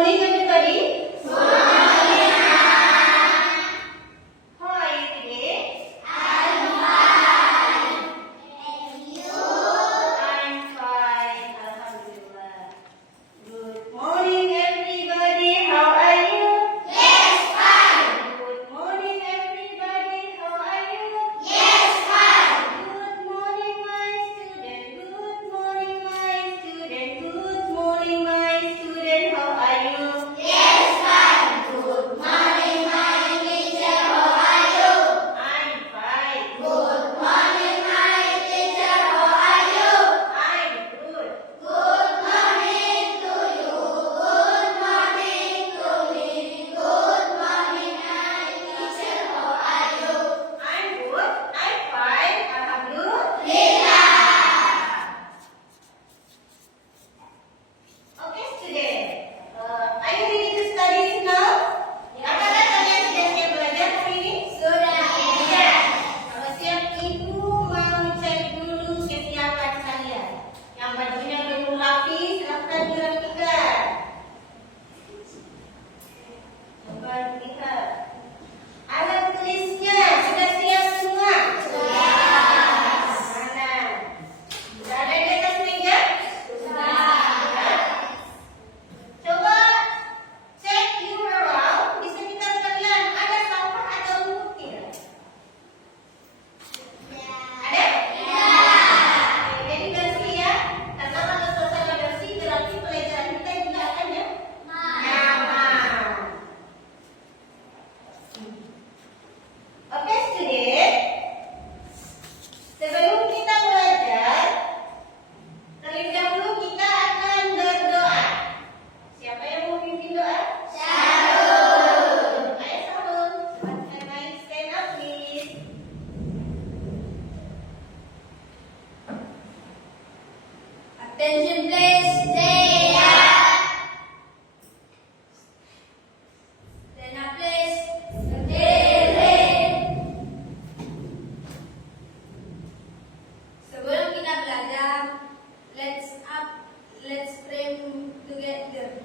morning, everybody. Good morning. How are you today? I'm fine. And you? I'm fine. Alhamdulillah. Good morning, everybody. How are you? Yes, fine. Good morning, everybody. How are you? Yes, fine. Good morning, my student. Good morning, my student. Good morning, my student. How are you? Yes, fine. Good morning, my teacher. How are you? I'm fine. Good morning, my teacher. How are you? I'm good. Good morning to you. Good morning to me. Good morning, my teacher. How are you? I'm good. I'm fine. Alhamdulillah. Okay, student. Are you ready to study now? Apakah kalian sudah siap belajar hari ini? Sudah. Ya. Kalau siap, ibu mau cek dulu kesiapan kalian. Yang bajunya belum rapi, silahkan dirapikan. Coba lihat. Alat tulisnya sudah siap semua? Sudah. Mana? Sudah ada di atas meja? Sudah. Coba cek you around. Di sekitar kalian ada sampah atau lumut tidak? Ada? Ya. Jadi bersih ya. Karena kalau suasana bersih berarti pelajaran kita juga akan nyaman. Oke, student. Sebelum kita belajar, terlebih dahulu kita akan berdoa. Siapa yang mau pimpin doa? Syarul. Ayo Syarul. Can I stand up, please? Attention please, stay up. Stand up please, berdiri. Sebelum kita belajar, let's pray together.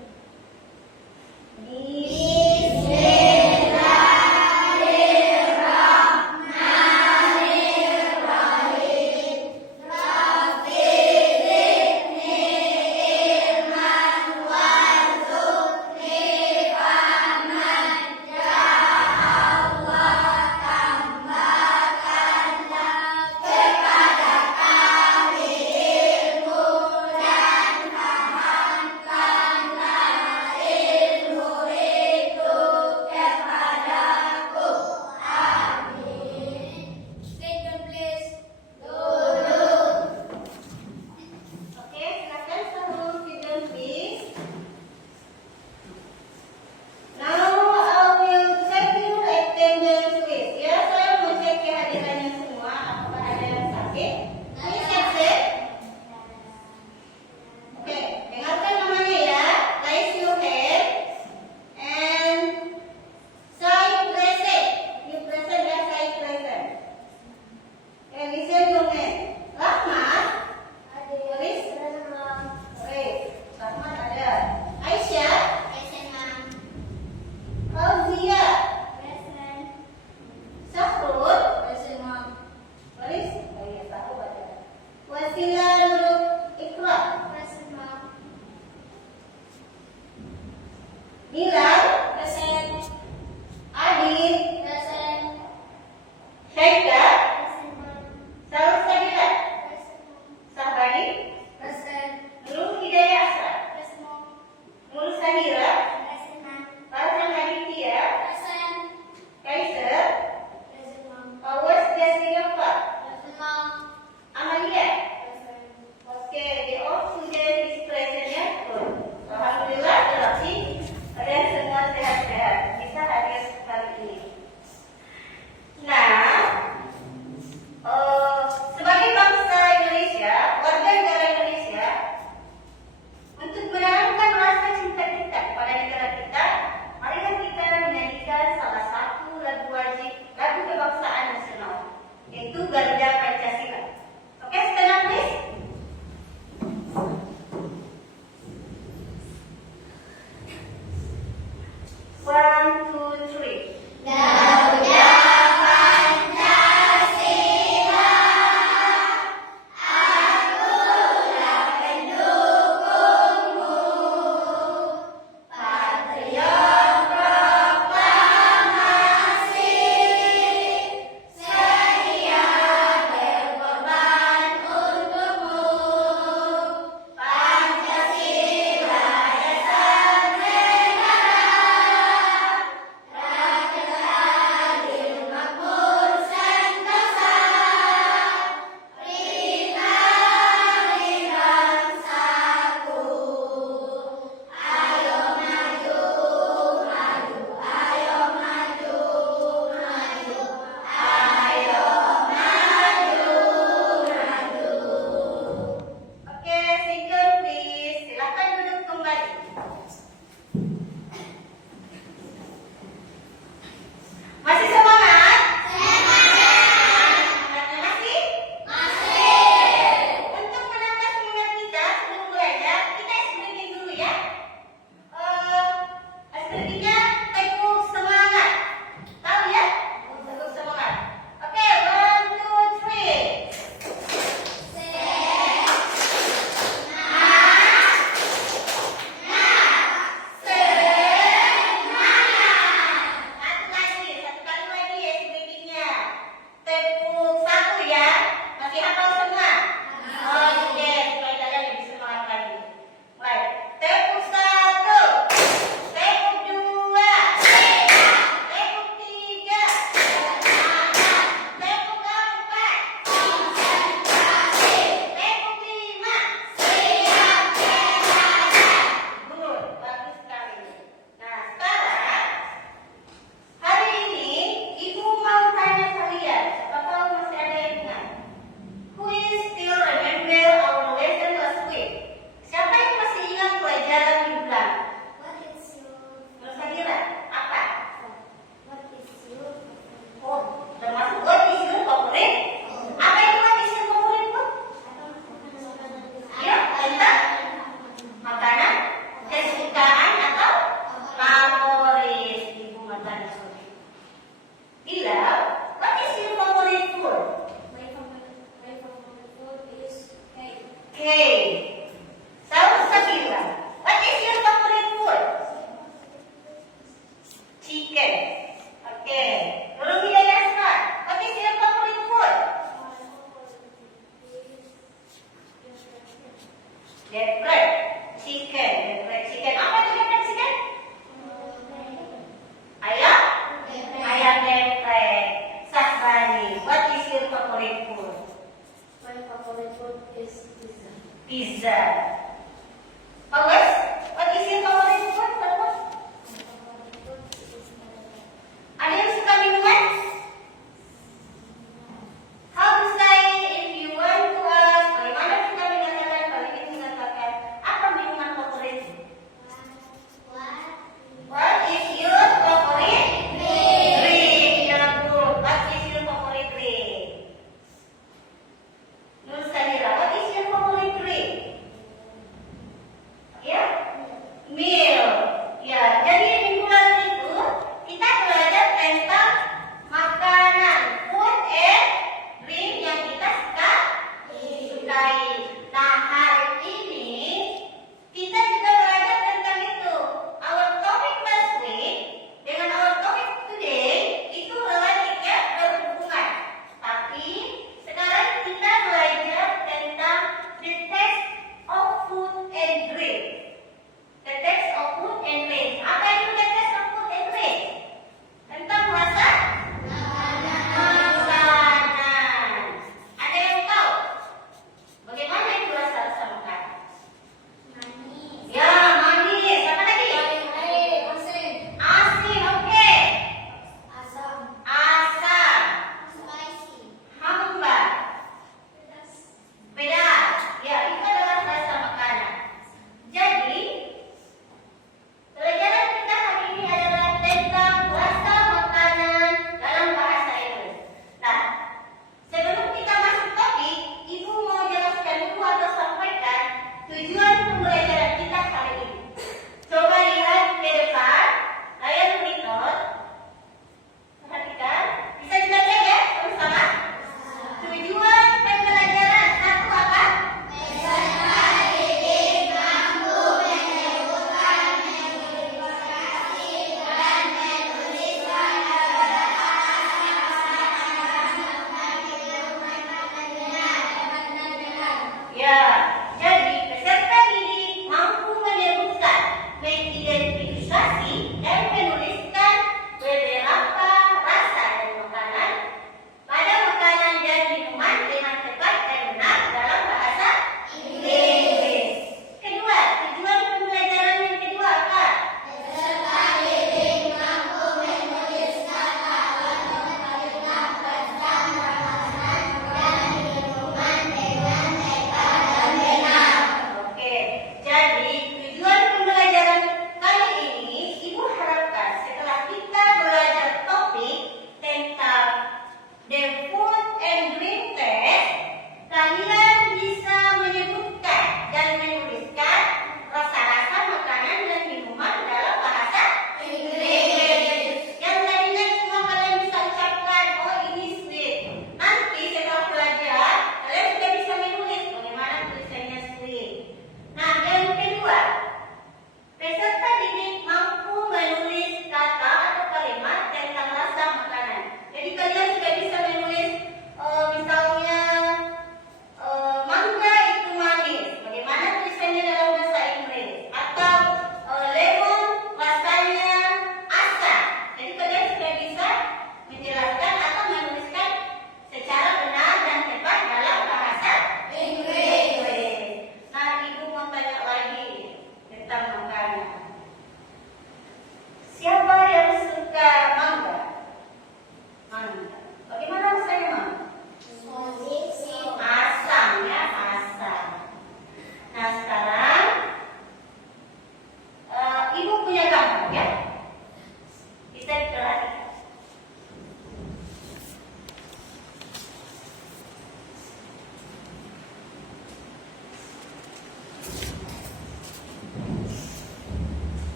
Second please, Oke, silakan Syarul, sit down, please. Now I will check your attendance list. Ya, saya mau cek kehadirannya semua. Apakah ada yang sakit? Please absent. Oke, dengarkan namanya ya. Raise your hand and say present. You present ya, say present. And listen your name. Rahmat. Tulis. Baik, Rahmat ada. Aisyah. Fauzia. Sahrul. Tulis. Oh iya, Sahrul ada. Wasila Nurul Iqra. Bilal. Adil. Syaika. Salsabila. Sabari. Nurul Hidayah Asra. Nur Sahira. Farhan Aditya. Kaiser. Pawas Jasmiyapa. Amalia. Oke, the all student is present ya. Good. Alhamdulillah, berarti kalian semua Oke, single please. Silakan duduk kembali. Masih semangat? Semangatnya masih? Untuk menambah semangat kita sebelum belajar, kita explaining dulu ya. Explainingnya tekuk semangat. Tahu ya? Tekuk semangat. Oke, 1, 2, 3. Satu kali lagi explainingnya. Tekuk 1 ya. Masih hafal semua? Oke, supaya kalian lebih semangat lagi. Mulai. Tekuk 1, tekuk 2,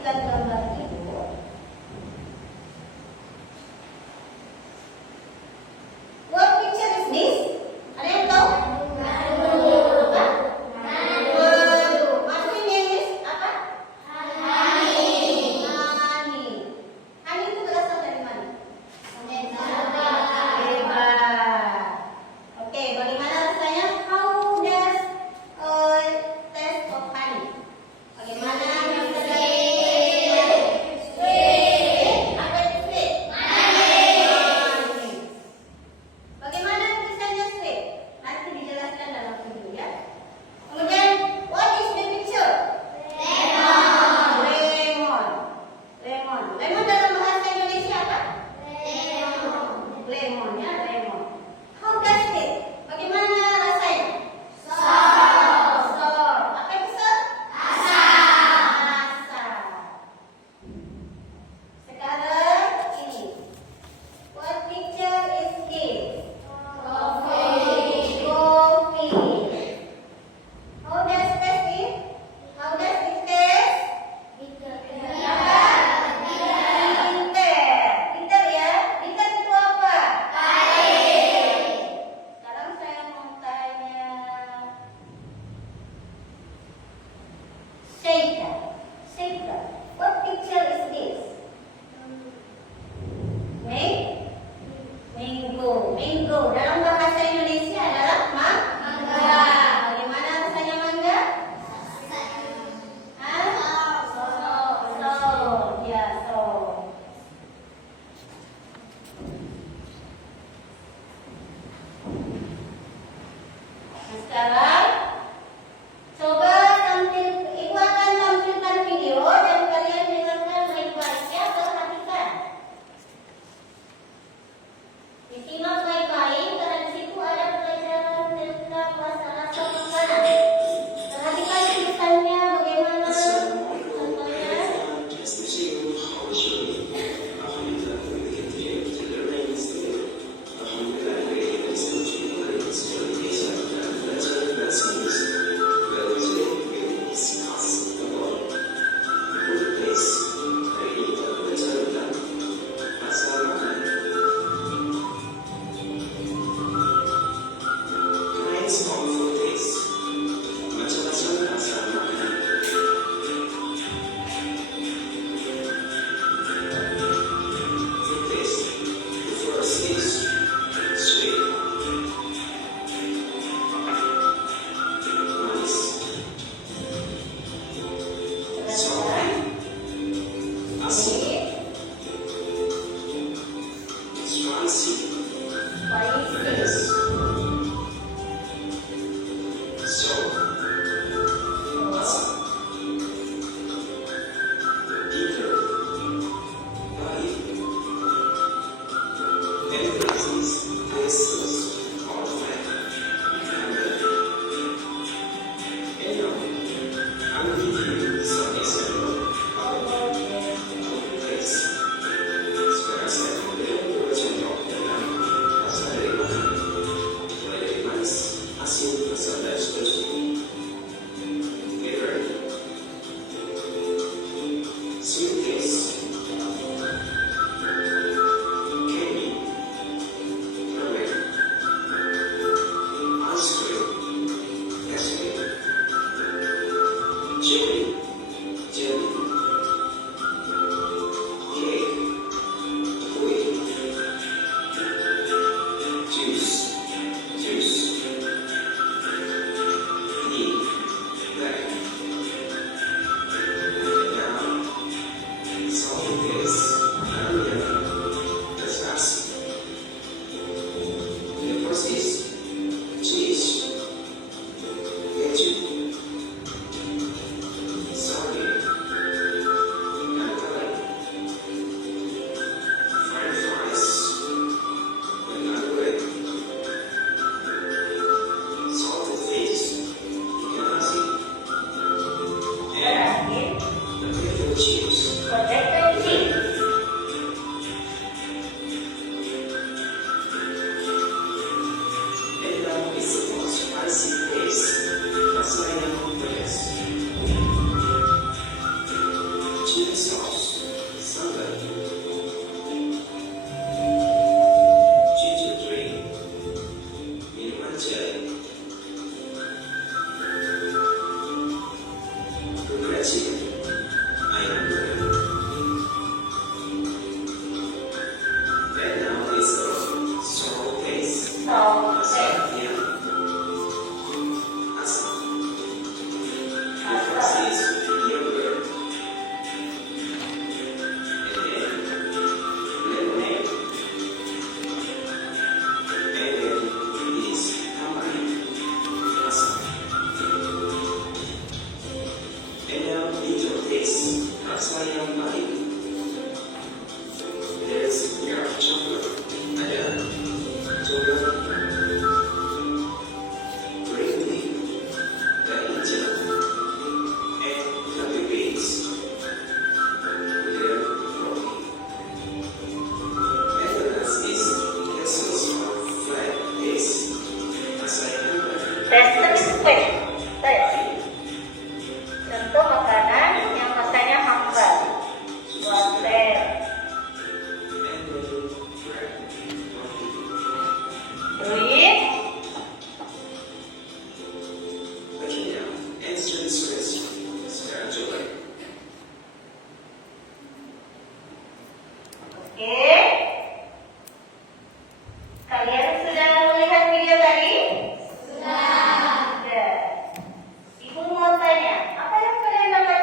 perhatikan gambar Ibu. What picture is this? Ada yang tahu? Apa? Madu. Madu ini is apa? Honey. Honey itu berasal dari mana? Hebat. Oke, bagaimana rasanya? How does taste of honey? Bagaimana? Apa itu sweet? Manis. Bagaimana tulisannya sweet? Nanti dijelaskan dalam video ya. Kemudian, what is the picture? Lemon. Lemon dalam bahasa Indonesia apa? Lemon ya, lemon. How does it? Bagaimana rasanya? Sour. Apa itu sour? Asam. Sekarang ini. What picture is this? Coffee. How does it taste? How does it taste? Bitter. Bitter ya. Bitter itu apa? Sekarang saya mau tanya Sheikha. What picture is this? Mango. Dalam bahasa Indonesia adalah mangga. Bagaimana rasanya mangga? Sour. Ya, sour. Nah, sekarang coba Ibu akan tampilkan video dan kalian dengarkan baik-baik ya, perhatikan. Disimak baik-baik karena di situ ada pelajaran tentang rasa-rasa makanan. Perhatikan tulisannya bagaimana contohnya. chili sauce, salad, ginger drink, minuman jelly, progressive, ayam goreng. And now is the sour taste. So, okay. Asam, asam. First is yogurt, and then lemonade, and then is tamarind, asam. And now little taste, rasa yang baik. There's dark chocolate, ada coklat, brandy, vanilla, and coffee beans. Then coffee. And the last is essence of flat taste. Rasa yang baik. That's squid. Tentu makanan yang rasanya hambar. Wafer. And then bread, coffee. Druid. Okay, now answer this question. Sekarang coba. Oke. Kalian sudah melihat video tadi? Sudah. Ibu mau tanya, apa yang kalian dapat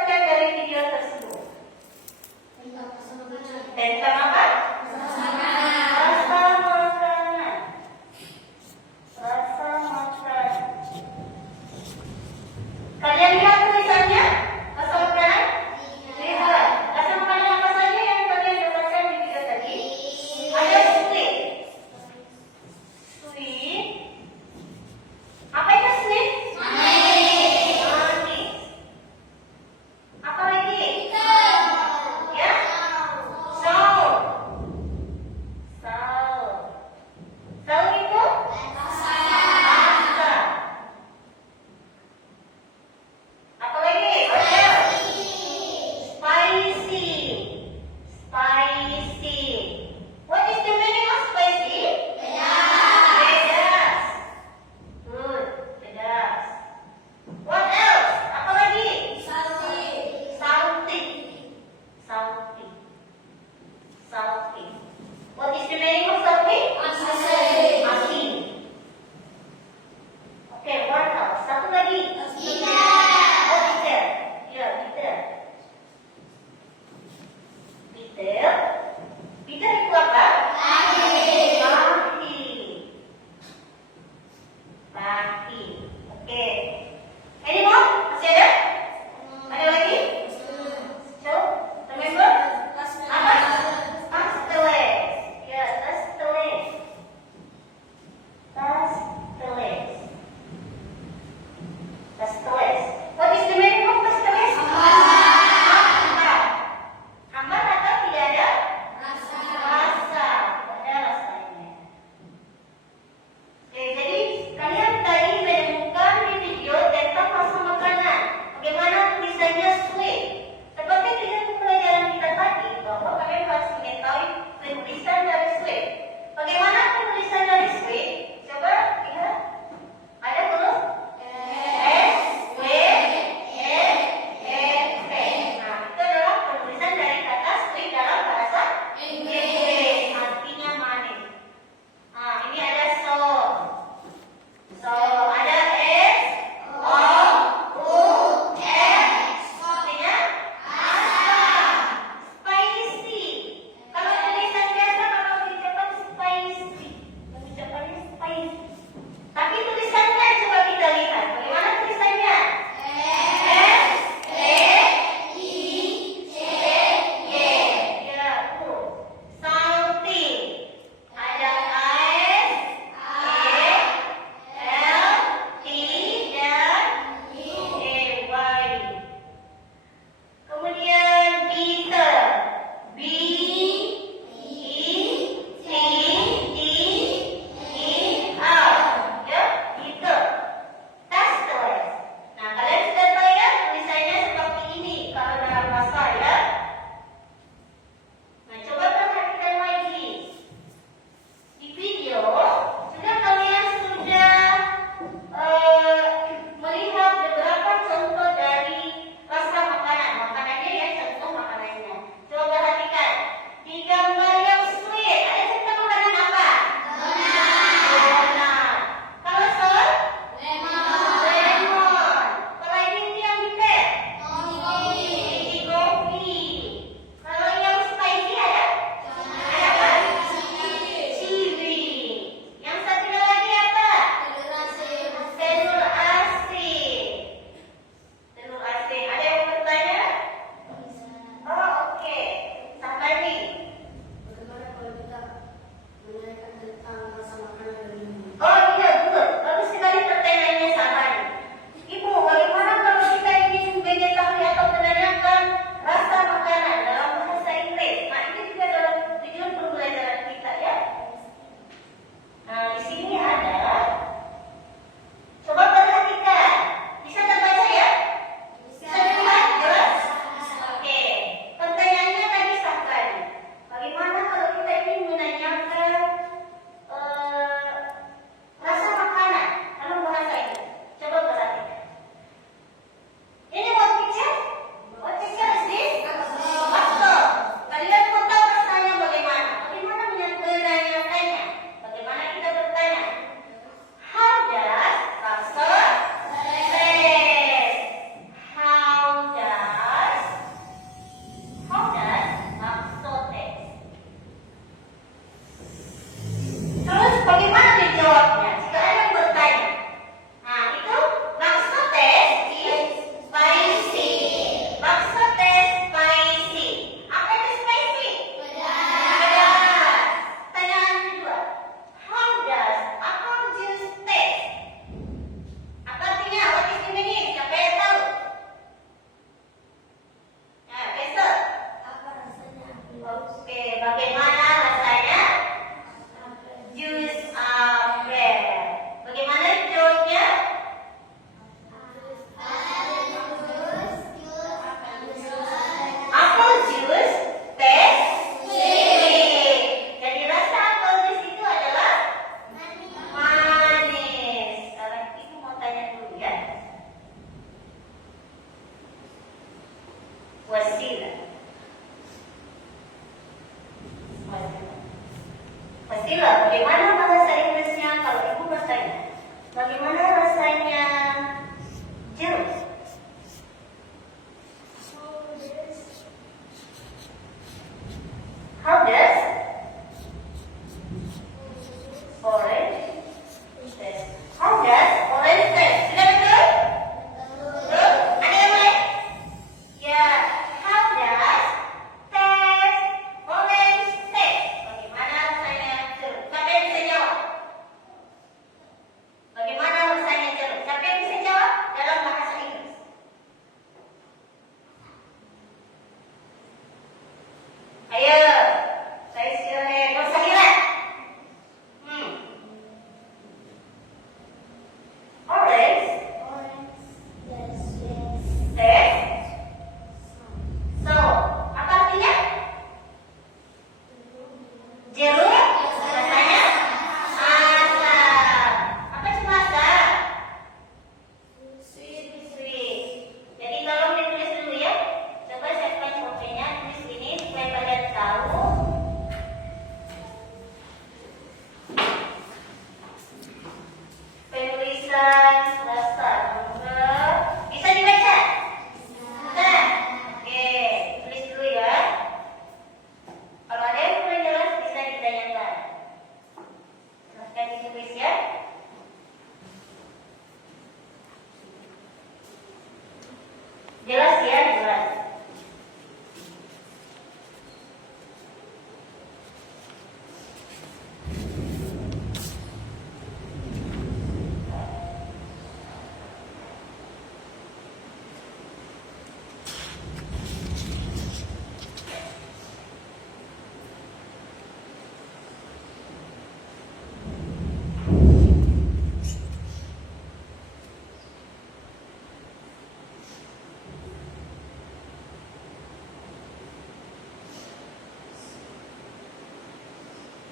Jelas ya, jelas.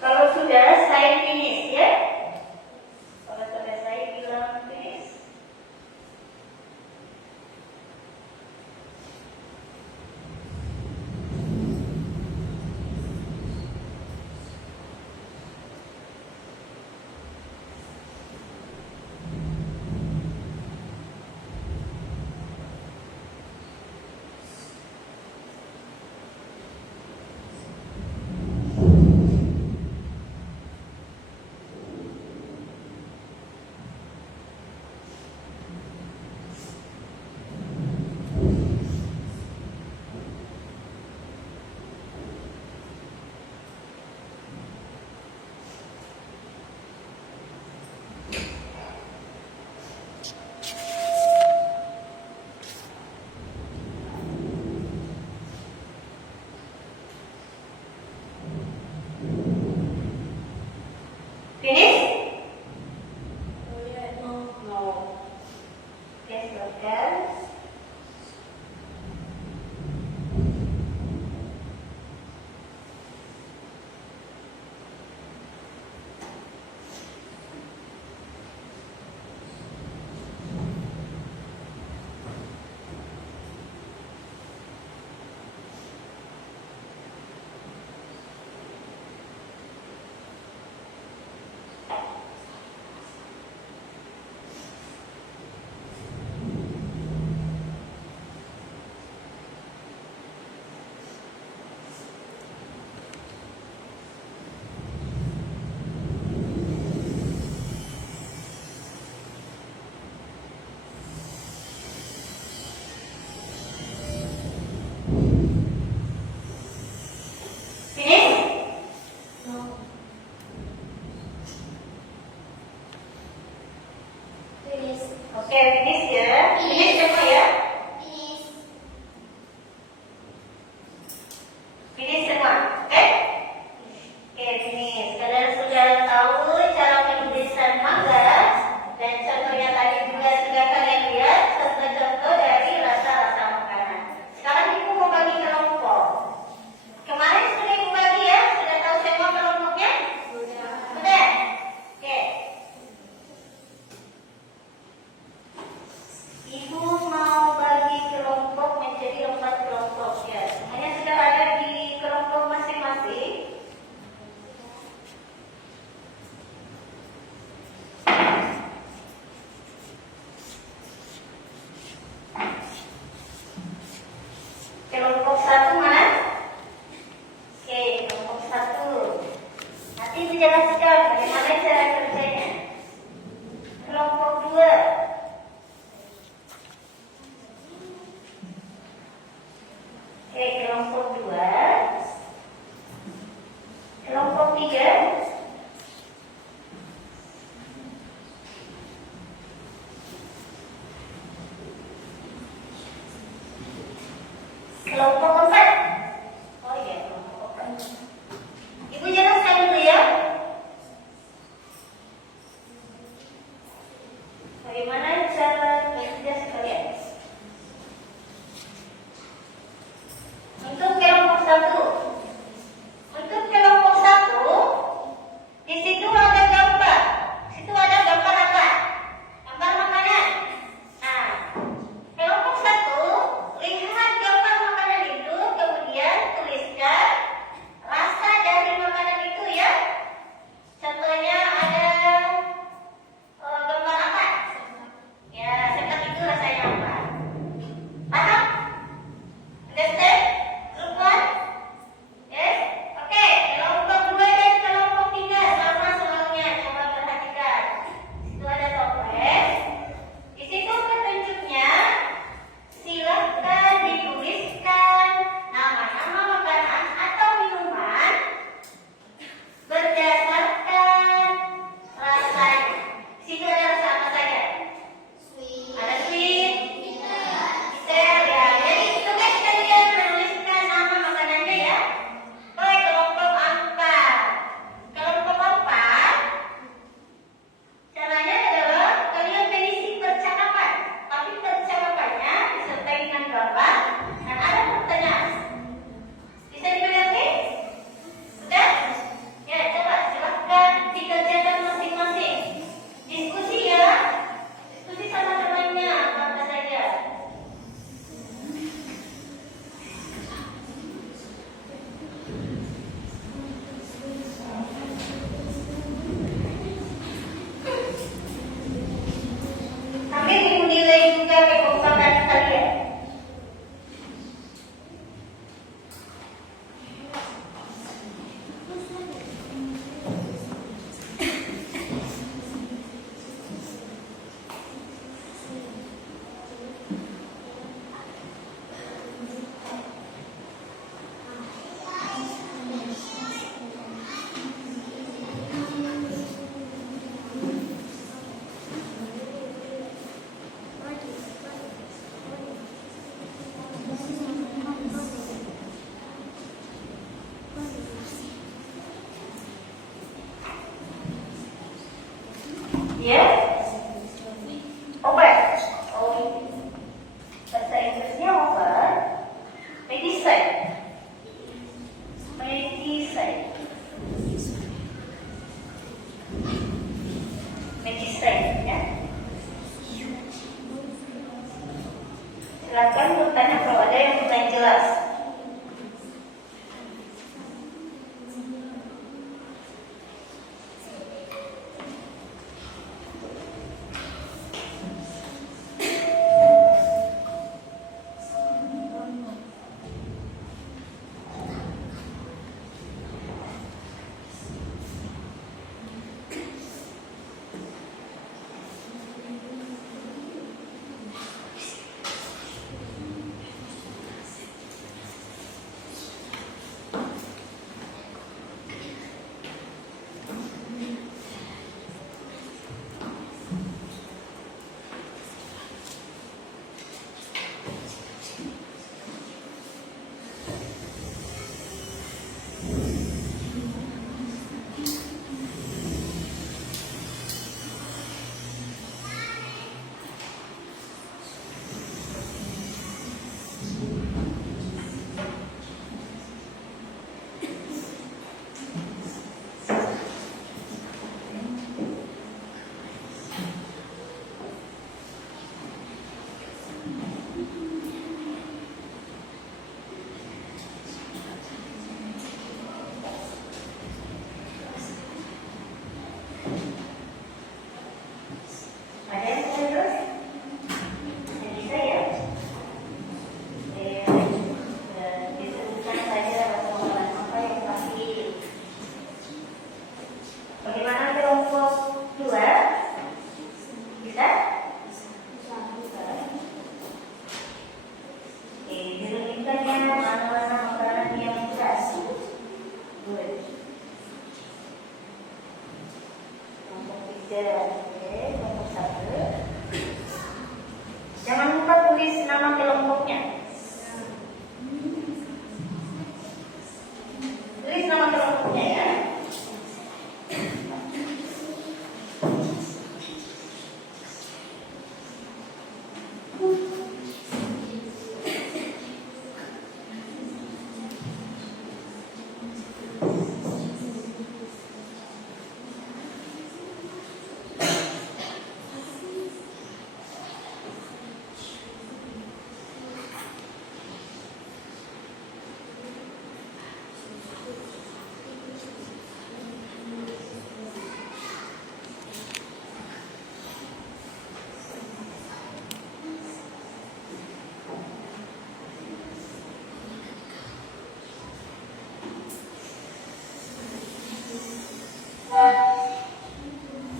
Kalau sudah, saya finish ya. Kalau sudah saya bilang finish. Finish? No. Yes, okay. Finish? Finish. Oke, finish ya. Finish semua ya. Finish. Finish semua, oke? Oke, finish. Kalian sudah tahu cara penulisan mangga dan contohnya tadi juga sudah kalian lihat contoh-contoh dari rasa-rasa makanan. Sekarang ibu mau bagi kelompok. Kemarin sudah ibu bagi ya, sudah tahu semua kelompoknya? Sudah. Sudah? Oke. Ibu mau bagi kelompok menjadi 4 kelompok ya. Semuanya sudah ada di kelompok masing-masing. Kelompok 1 mana? Oke, kelompok 1. Nanti dijelaskan bagaimana cara kerjanya. Kelompok 2. Oke, kelompok 2. Kelompok 3. Kelompok 4. Oh iya, kelompok 4. Ibu jelaskan dulu ya. Bagaimana cara bekerja sekalian? Untuk kelompok 1. Untuk kelompok 1, di situ ada gambar. Situ ada gambar apa? Gambar makanan. Nah, kelompok 1, lihat gambar makanan itu leader. Oke, kelompok 1. Jangan lupa tulis nama kelompoknya. Tulis nama kelompoknya ya.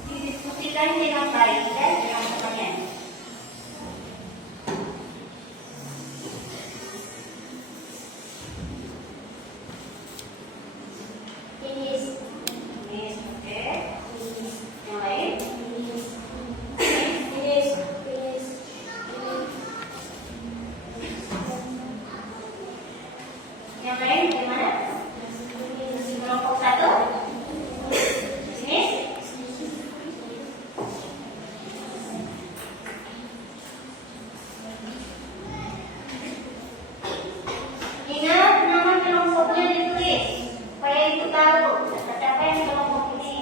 Didiskusikan dengan baik ya dengan temannya. Finish. Tulis, oke. Yang lain? Finish. Finish. Yang lain gimana? Kelompok 1? Sini? Ingat nama kelompoknya ditulis supaya ibu tahu siapa yang kelompok ini.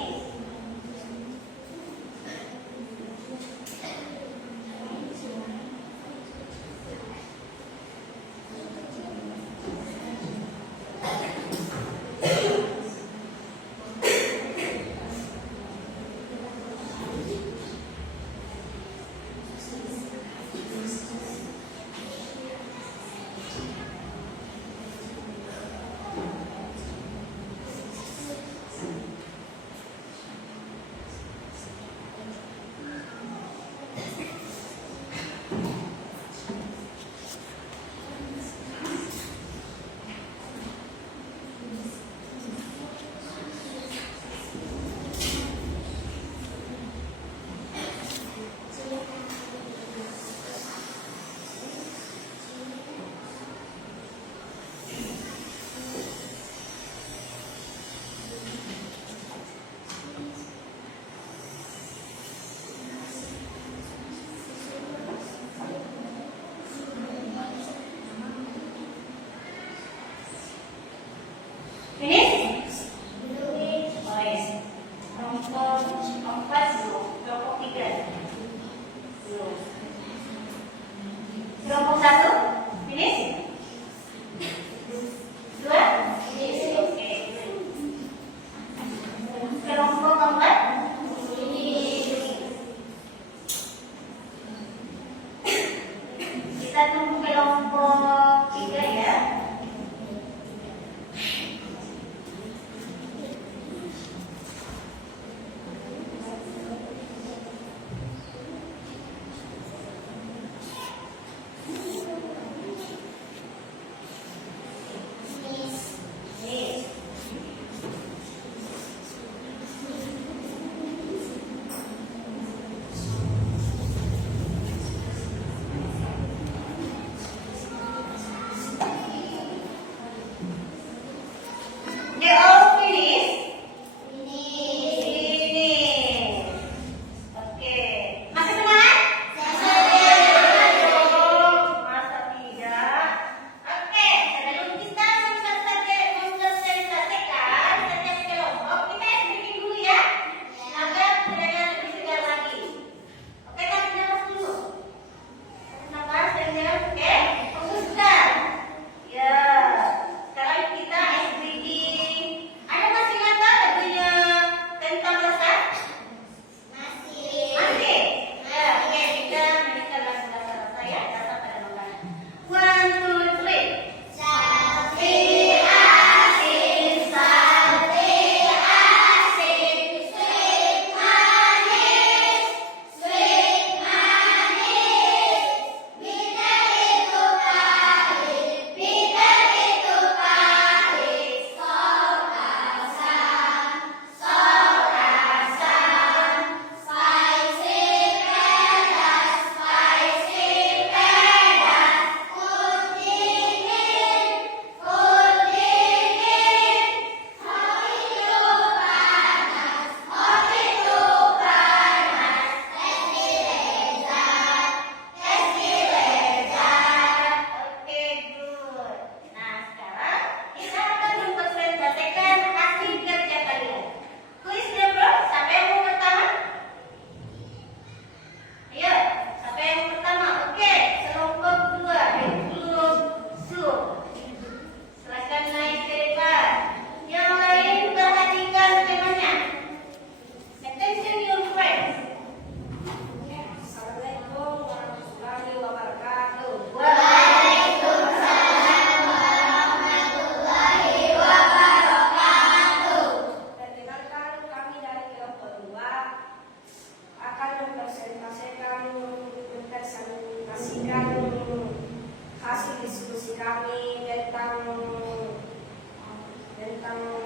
diskusi kami tentang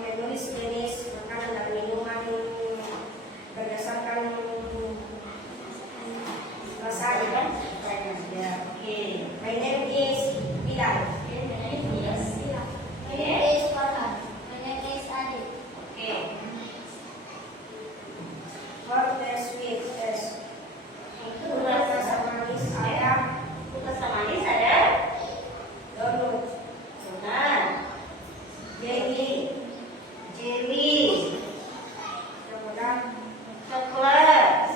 menulis jenis makanan dan minuman berdasarkan rasanya kan? Ya, oke. My name is Bilal. My name is Farhan. My name is Adit. Oke. For the sweet test. Untuk rasa manis ada. Untuk rasa manis ada. Donut. Donat. Jelly. Coklat.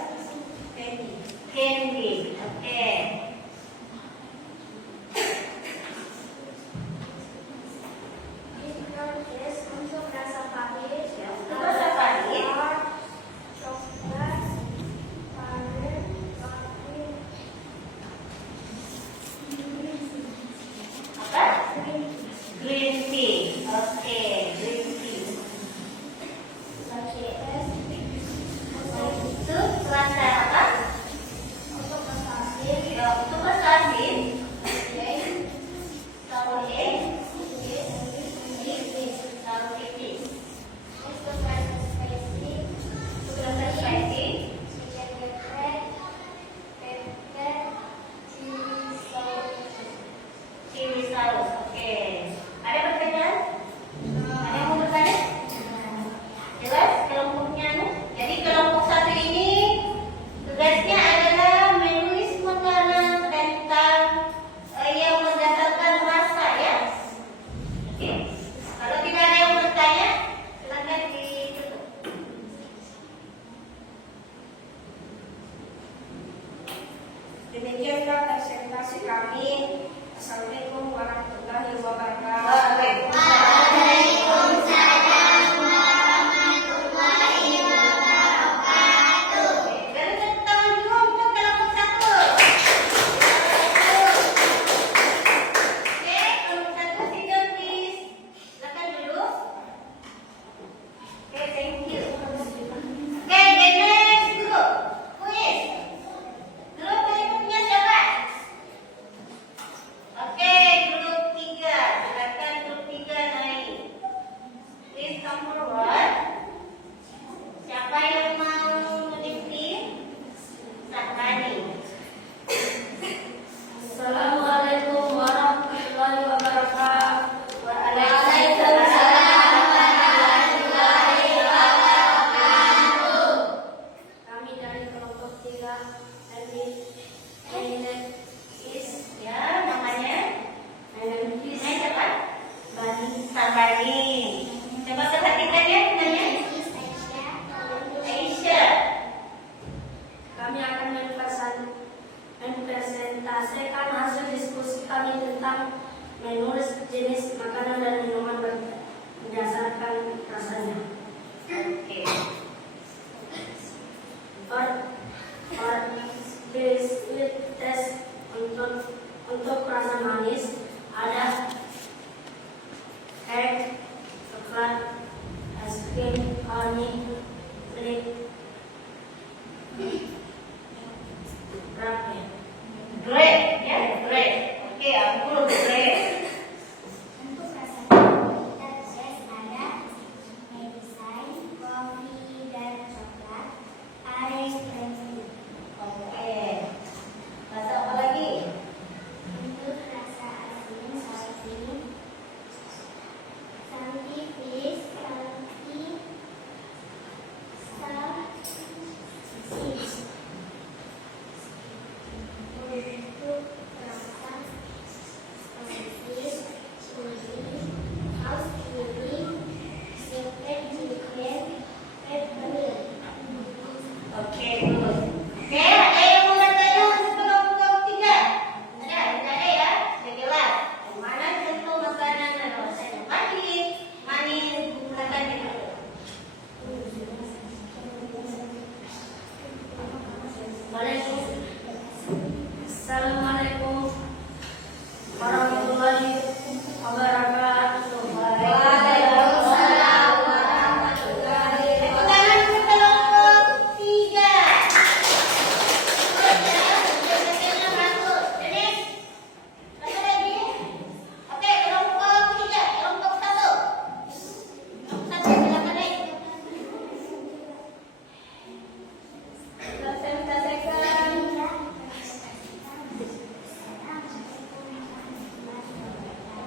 Candy. Oke. Untuk rasa pahit. Untuk rasa pahit. Coklat. Pahit. Apa? Green tea. Oke, green tea. Itu rasa apa? Untuk rasa asin. Ya, untuk rasa asin. Tahu tipis. Untuk rasa spicy. Untuk rasa spicy. Chili saus. Oke. Ada pertanyaan? Ada yang mau bertanya? Jelas kelompoknya anu? Jadi kelompok satu ini tugasnya adalah menulis makanan tentang yang berdasarkan rasa ya. Oke. Kalau tidak ada yang bertanya, silakan ditutup. Demikianlah presentasi kami. Assalamualaikum warahmatullahi wabarakatuh. Dari tangan dulu untuk kelompok satu. Oke, kelompok satu tidur please. Silakan duduk. Oke, thank you. Oke, the next group. Who is? Grup berikutnya siapa? Oke, grup 3. Silakan grup 3 naik. Please come forward. Siapa yang mau memimpin? Sahrani. Assalamualaikum warahmatullahi wabarakatuh. Waalaikumsalam warahmatullahi wabarakatuh. Kami dari kelompok 3 My name is Ya, namanya? My name is Siapa? Bani. Sabani. Coba perhatikan ya namanya. Aisyah. Kami akan mempresentasikan hasil diskusi kami tentang menulis jenis makanan dan minuman berdasarkan rasanya. Oke. For this sweet test untuk rasa manis ada cake, coklat, es krim, honey, milk, ramen. Grape, ya, grape. Oke, anggur grape. Untuk rasa test ada medicine, kopi, dan coklat, ice cream. Oke. Rasa apa lagi? Untuk rasa asin, salty, fish, salty, fish. Untuk rasa fish, chili, house chili, secret chicken, red vanilla. Oke, good. Oke, ada yang mau bertanya untuk kelompok 3? Ada ya? Sudah jelas. Yang mana contoh makanan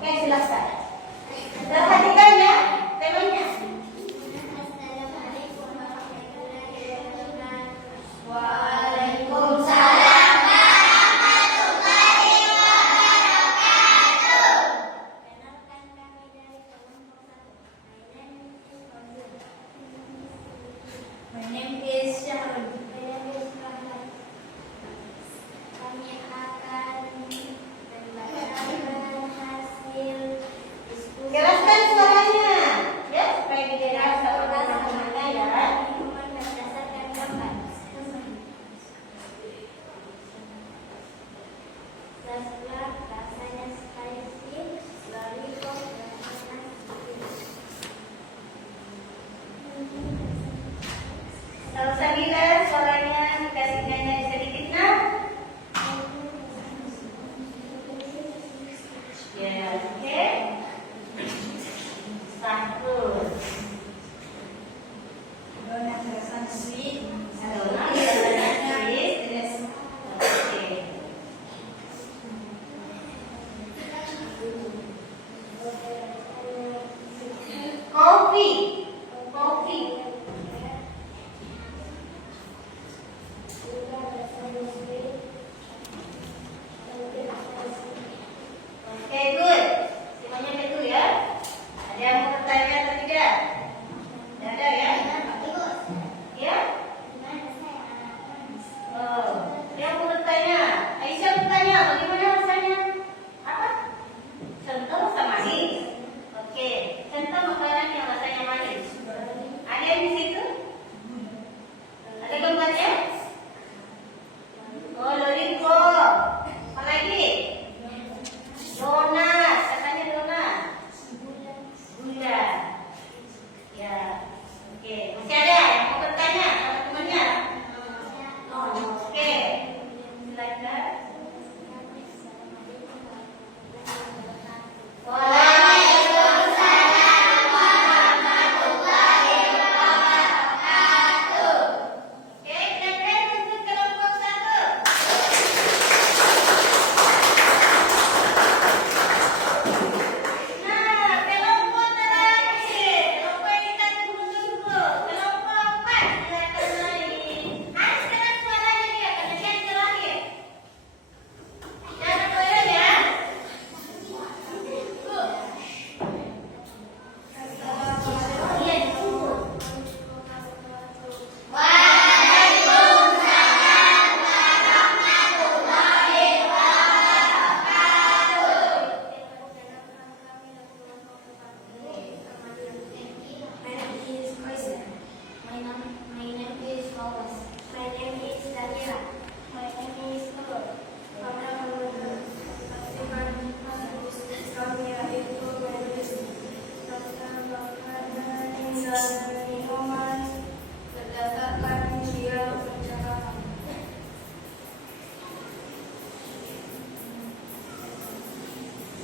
Oke, silakan. Perhatikan ya temanya. Waalaikumsalam. My name is Sharon. Kami akan membacakan hasil diskusi. Jelaskan suaranya ya supaya didengar sama teman-temannya ya. Minuman berdasarkan gambar. Setelah rasanya spicy, lollipop rasanya Kalau Sabila suaranya dikasih nyanyi sedikit nak. Ya, oke. Satu. donat rasanya sweet. Donat rasanya sweet. Oke. Kopi. Kopi. Oke, good. Semuanya itu ya. Ada yang mau bertanya atau tidak? Tidak ada ya? Ya? Oh, yang mau bertanya? Aisyah bertanya, bagaimana rasanya? Apa? Contoh rasa manis. Oke, contoh makanan yang rasanya manis. Ada yang di situ? Ada gambarnya? Oh, lollipop. Apa lagi? Donat, katanya donat. Gula. Ya, oke. Masih ada yang mau bertanya sama temannya? Oke, silakan. Waalaikumsalam warahmatullahi wabarakatuh. Oke, silakan untuk kelompok 1. Nah, kelompok terakhir, kelompok yang kita tunggu-tunggu, kelompok 4 silakan naik. Harus keras suaranya dia, karena dia yang terakhir. Jangan goyang ya. Iya, ditunggu. Waalaikumsalam warahmatullahi wabarakatuh. My name is Koisa. My name is Wawas. My name is Daniela. My name is Nur. Kami itu tentang makanan dan minuman berdasarkan dialog percakapan.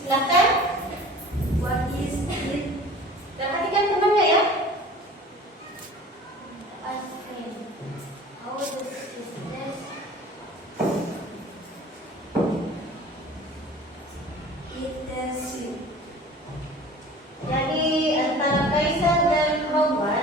Silakan. What is it? Perhatikan temannya ya. Ice cream. How does it taste? It tastes sweet. Jadi antara Kaisar dan Rowan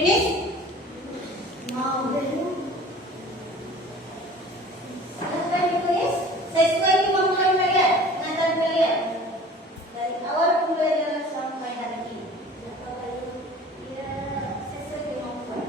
Finish? Mau. Selesai ditulis? Sesuai kemampuan kalian, pengetahuan kalian. Dari awal pembelajaran sampai hari ini. Ya, sesuai kemampuan.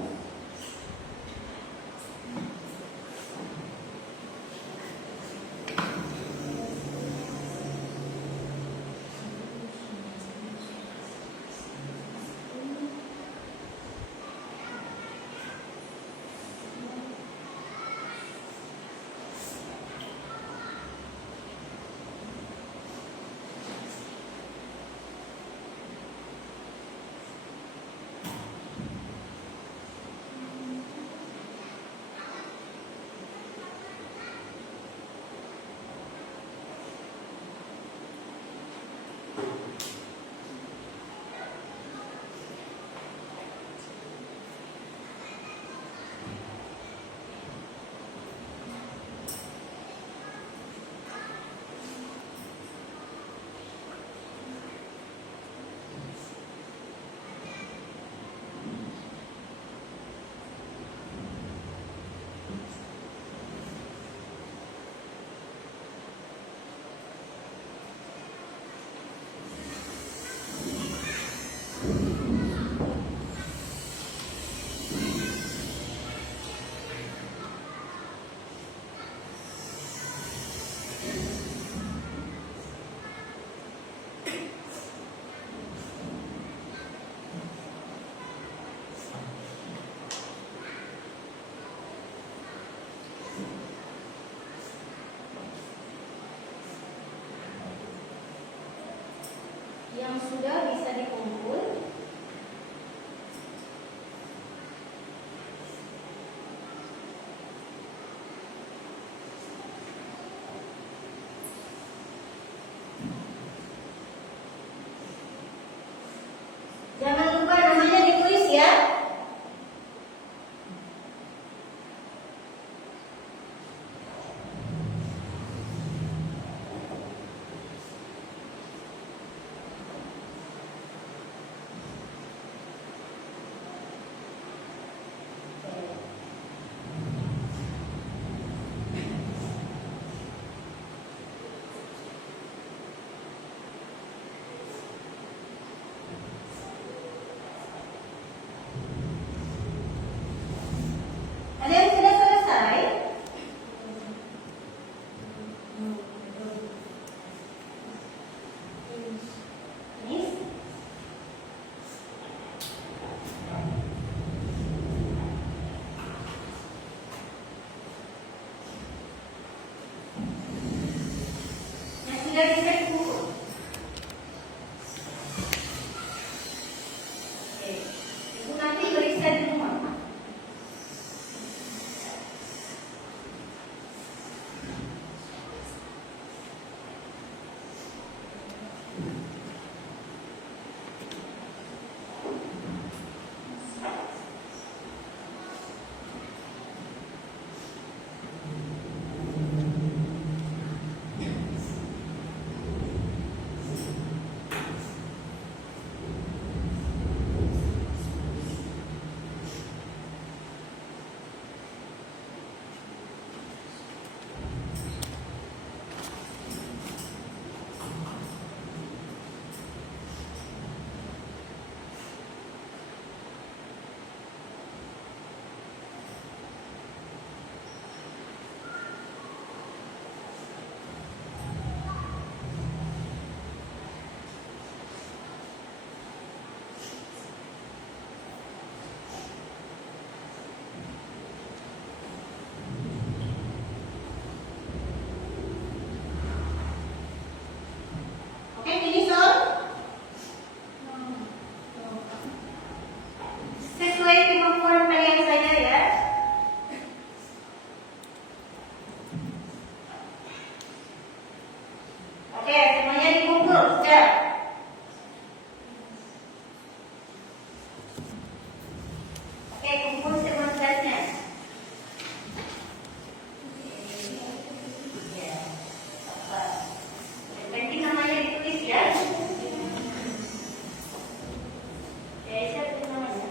Yang sudah bisa dikumpul. Jangan lupa namanya ditulis ya. Kalian sudah selesai? Finish? Yang sudah bisa dikumpul. Oke. Itu nanti periksa di rumah. Oke, finish all? Sesuai kemampuan kalian saja ya. Oke, semuanya dikumpul. Sudah. Oke, kumpul semua tugasnya. Ya. Apa? Yang penting namanya ditulis ya. Oke, siapa namanya?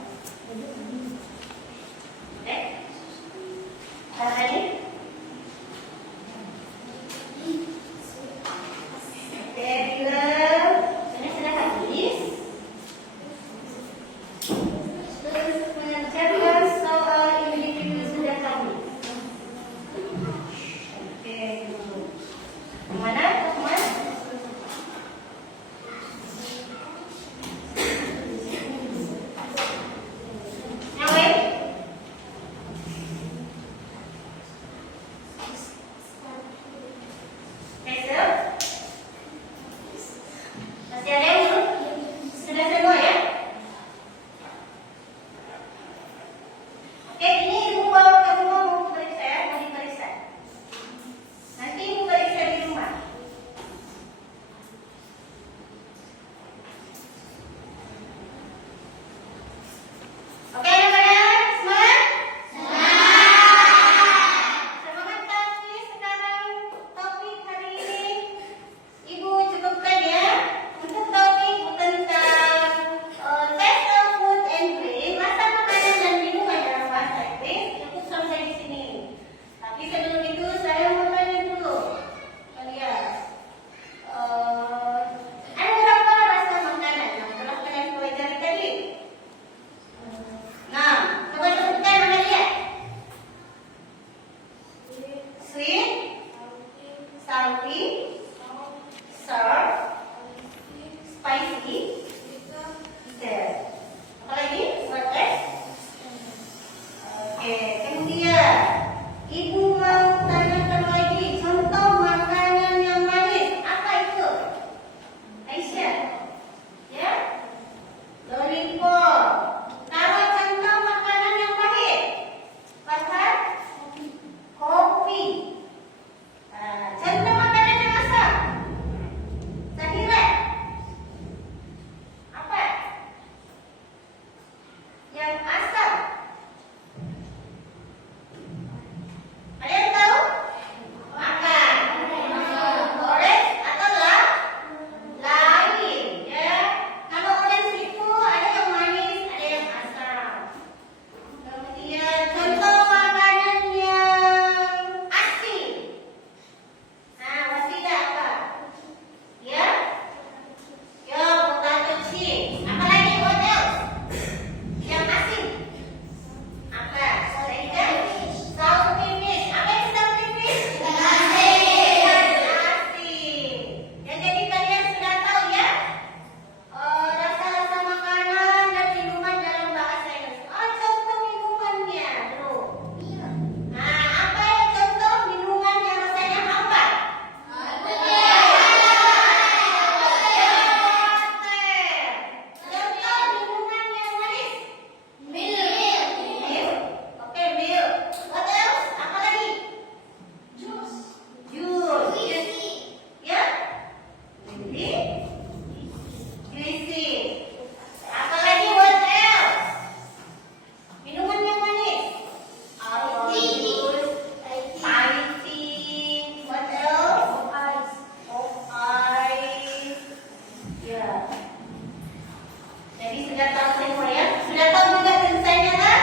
Sudah tahu semua ya? Sudah tahu juga tulisannya kan?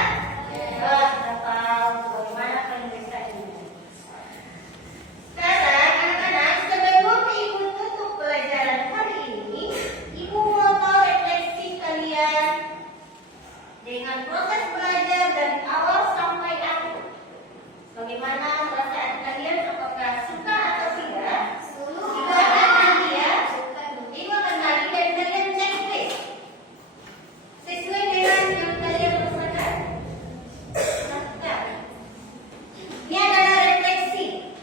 Sudah tahu bagaimana penulisan ini. Sekarang anak-anak, sebelum Ibu tutup pelajaran hari ini, Ibu mau tahu refleksi kalian dengan proses belajar dari awal sampai akhir. Bagaimana perasaan kalian? Apakah suka atau tidak? Ibu akan nanti ya. Ibu akan nanti dan kalian checklist sesuai dengan yang kalian rasakan. Nah, ini adalah refleksi.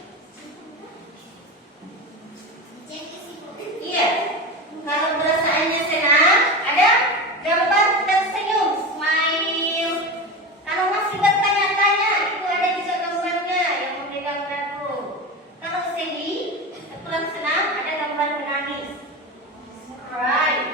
Iya. Kalau perasaannya senang, ada gambar tersenyum, smile. Kalau masih bertanya-tanya, itu ada juga gambarnya yang memegang kartu. Kalau sedih, kurang senang, ada gambar menangis. Right.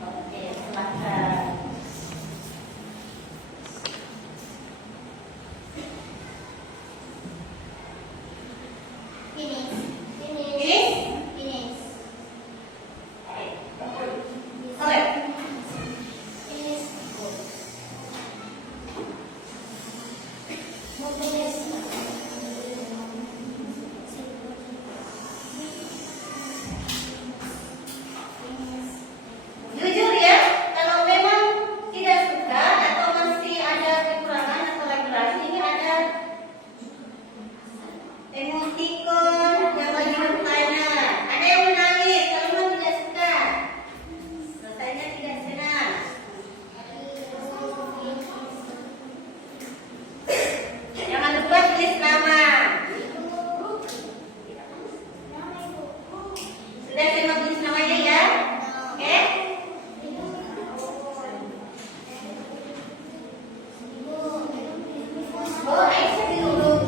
Oke, silakan. Finish? Oke. Jujur ya, kalau memang tidak suka atau masih ada kekurangan atau lagi-lagi ini ada emoticon yang lagi bertanya. Ada yang menangis kalau memang tidak suka. Rasanya tidak senang. Jangan lupa tulis nama. Sudah semua tulis namanya ya? Oke? Oh, Aisyah dulu.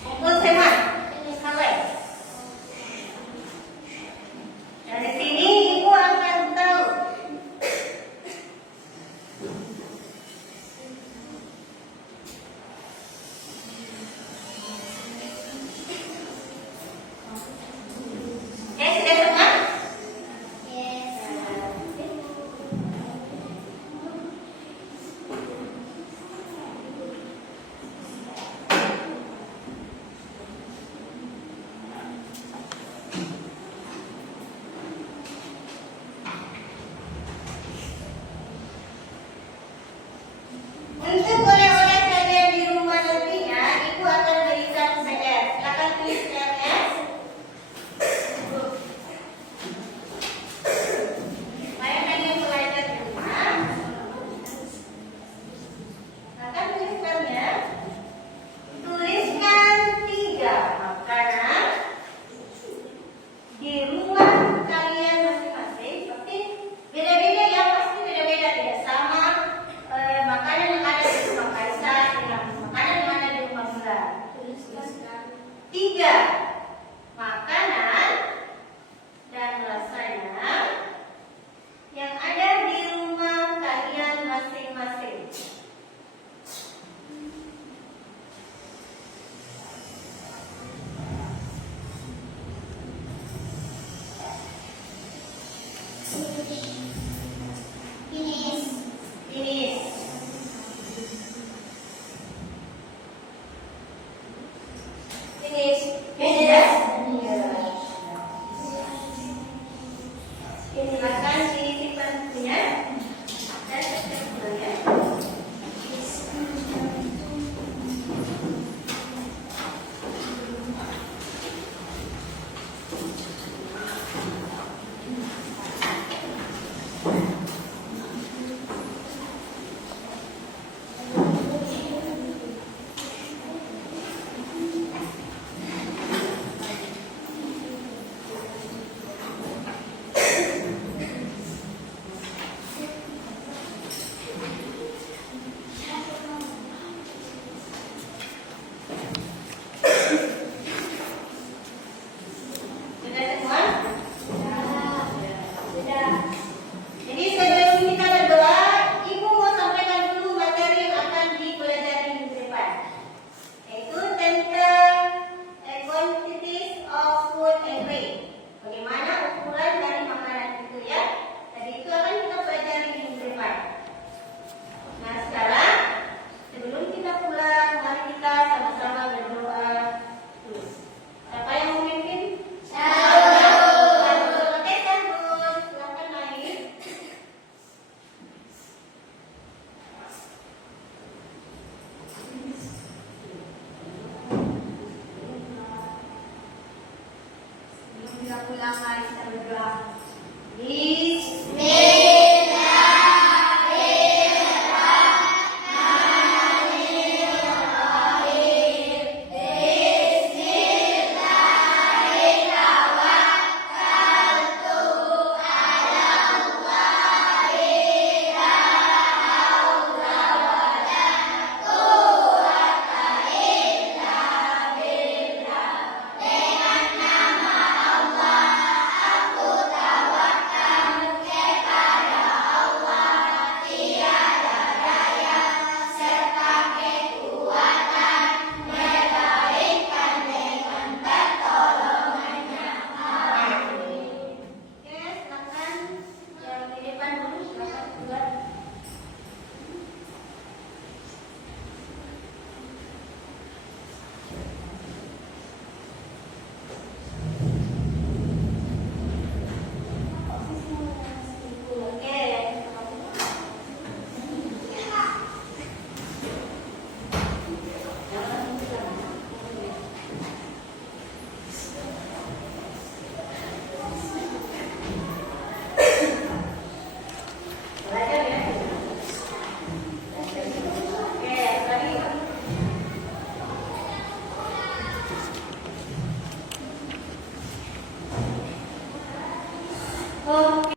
Kumpul semua. Sampai. Dari sini Ibu akan tahu. Oke, sudah semua? Untuk oleh-oleh kalian di rumah nantinya, Ibu akan berikan saja. Silakan tulis ya. Supaya kalian belajar di rumah. Akan tuliskannya. Tuliskan 3 makanan di rumah kalian masing-masing. Pasti beda-beda ya, pasti beda-beda, tidak sama. Makanan yang ada di rumah Kaisar dengan makanan yang ada di rumah Bulan. 3 makanan dan rasanya yang ada di rumah kalian masing-masing. Finish. Silakan disimpan punya. Dan ya. B